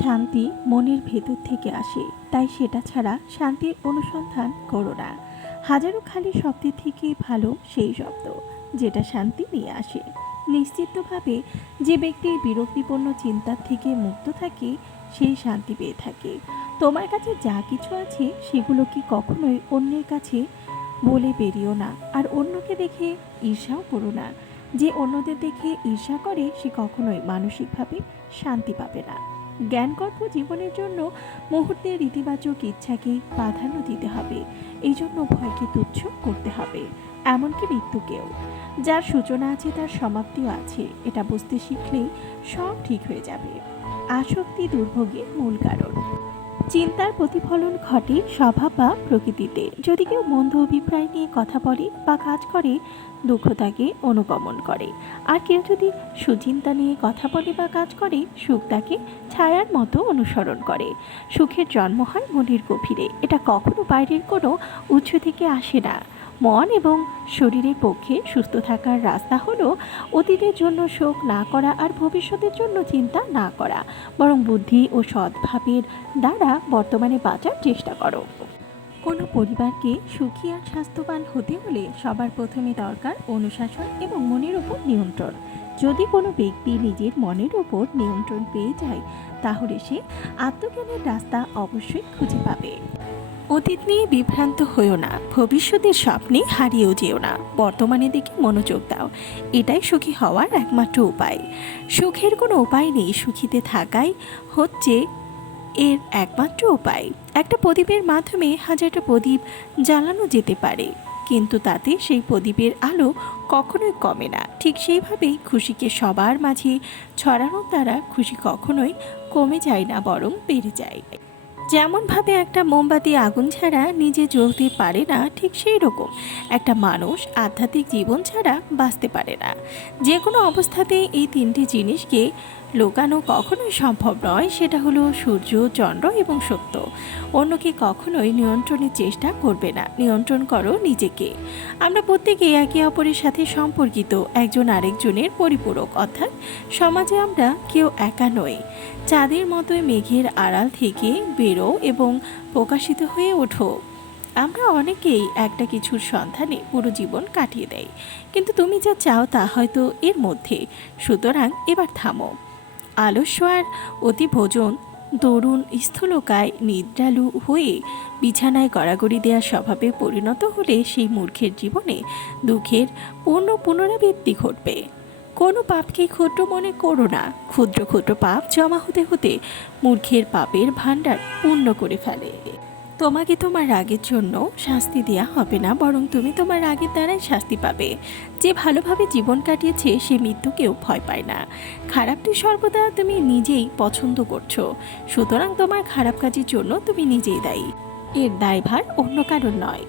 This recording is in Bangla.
শান্তি মনের ভেতর থেকে আসে, তাই সেটা ছাড়া শান্তির অনুসন্ধান করো না। হাজারো খালি শব্দের থেকে ভালো সেই শব্দ যেটা শান্তি নিয়ে আসে। নিশ্চিতভাবে যে ব্যক্তি বিরক্তিপূর্ণ চিন্তার থেকে মুক্ত থাকে সেই শান্তি পেয়ে থাকে। তোমার কাছে যা কিছু আছে সেগুলো কি কখনোই অন্যের কাছে বলে বেরিও না, আর অন্যকে দেখে ঈর্ষাও করো না। যে অন্যদের দেখে ঈর্ষা করে সে কখনোই মানসিকভাবে শান্তি পাবে না। জ্ঞানগর্ভ জীবনের জন্য মুহূর্তের ইতিবাচক ইচ্ছাকে প্রাধান্য দিতে হবে। এই জন্য ভয়কে তুচ্ছ করতে হবে, এমনকি মৃত্যুকেও। যার সূচনা আছে তার সমাপ্তিও আছে, এটা বুঝতে শিখলেই সব ঠিক হয়ে যাবে। আসক্তি দুর্ভোগের মূল কারণ। চিন্তার প্রতিফলন ঘটে স্বভাব বা প্রকৃতিতে। যদি কেউ মন্দ অভিপ্রায় নিয়ে কথা বলে বা কাজ করে, দুঃখ তাকে অনুগমন করে। আর কেউ যদি সুচিন্তা নিয়ে কথা বলে বা কাজ করে, সুখ তাকে ছায়ার মতো অনুসরণ করে। সুখের জন্ম হয় মনের গভীরে, এটা কখনো বাইরের কোনো উৎস থেকে আসে না। মন এবং শরীরের পক্ষে সুস্থ থাকার রাস্তা হলো অতীতের জন্য শোক না করা আর ভবিষ্যতের জন্য চিন্তা না করা, বরং বুদ্ধি ও সদ্ভাবের দ্বারা বর্তমানে বাঁচার চেষ্টা করো। কোনো পরিবারকে সুখী আর স্বাস্থ্যবান হতে হলে সবার প্রথমে দরকার অনুশাসন এবং মনের উপর নিয়ন্ত্রণ। যদি কোনো ব্যক্তি নিজের মনের উপর নিয়ন্ত্রণ পেয়ে যায়, তাহলে সে আত্মজ্ঞানের রাস্তা অবশ্যই খুঁজে পাবে। অতীত নিয়ে বিভ্রান্ত হয়েও না, ভবিষ্যতের স্বপ্নে হারিয়েও যেও না, বর্তমানের দিকে মনোযোগ দাও। এটাই সুখী হওয়ার একমাত্র উপায়। সুখের কোনো উপায় নেই, সুখীতে থাকাই হচ্ছে এর একমাত্র উপায়। একটা প্রদীপের মাধ্যমে হাজারটা প্রদীপ জ্বালানো যেতে পারে, কিন্তু তাতে সেই প্রদীপের আলো কখনোই কমে না। ঠিক সেইভাবেই খুশিকে সবার মাঝে ছড়ানোর দ্বারা খুশি কখনোই কমে যায় না, বরং বেড়ে যায়। যেমনভাবে একটা মোমবাতি আগুন ছাড়া নিজে জ্বলতে পারে না, ঠিক সেই রকম একটা মানুষ আধ্যাত্মিক জীবন ছাড়া বাঁচতে পারে না। যে কোনো অবস্থাতেই এই তিনটি জিনিসকে লোকানো কখনোই সম্ভব নয়। সেটা হলো সূর্য, চন্দ্র এবং সত্য। অন্যকে কখনোই নিয়ন্ত্রণের চেষ্টা করবে না, নিয়ন্ত্রণ করো নিজেকে। আমরা প্রত্যেকেই একে অপরের সাথে সম্পর্কিত, একজন আরেকজনের পরিপূরক, অর্থাৎ সমাজে আমরা কেউ একা নই। চাঁদের মতোই মেঘের আড়াল থেকে বেরো এবং প্রকাশিত হয়ে ওঠো। আমরা অনেকেই একটা কিছুর সন্ধানে পুরো জীবন কাটিয়ে দেয়, কিন্তু তুমি যা চাও তা হয়তো এর মধ্যে। সুতরাং এবার থামো। আলস্য আর অতি ভোজন, তরুণ স্থূলকায় নিদ্রালু হয়ে বিছানায় গড়াগড়ি দেওয়ার স্বভাবে পরিণত হলে সেই মূর্খের জীবনে দুঃখের পূর্ণ পুনরাবৃত্তি ঘটবে। কোনো পাপকে ক্ষুদ্র মনে করো না। ক্ষুদ্র ক্ষুদ্র পাপ জমা হতে হতে মূর্খের পাপের ভাণ্ডার পূর্ণ করে ফেলে। তোমাকে তোমার রাগের জন্য শাস্তি দেওয়া হবে না, বরং তুমি তোমার রাগের দ্বারাই শাস্তি পাবে। যে ভালোভাবে জীবন কাটিয়েছে সে মৃত্যুকেও ভয় পায় না। খারাপটি সর্বদা তুমি নিজেই পছন্দ করছো, সুতরাং তোমার খারাপ কাজের জন্য তুমি নিজেই দায়ী। এর দায়ভার অন্য কারণ নয়।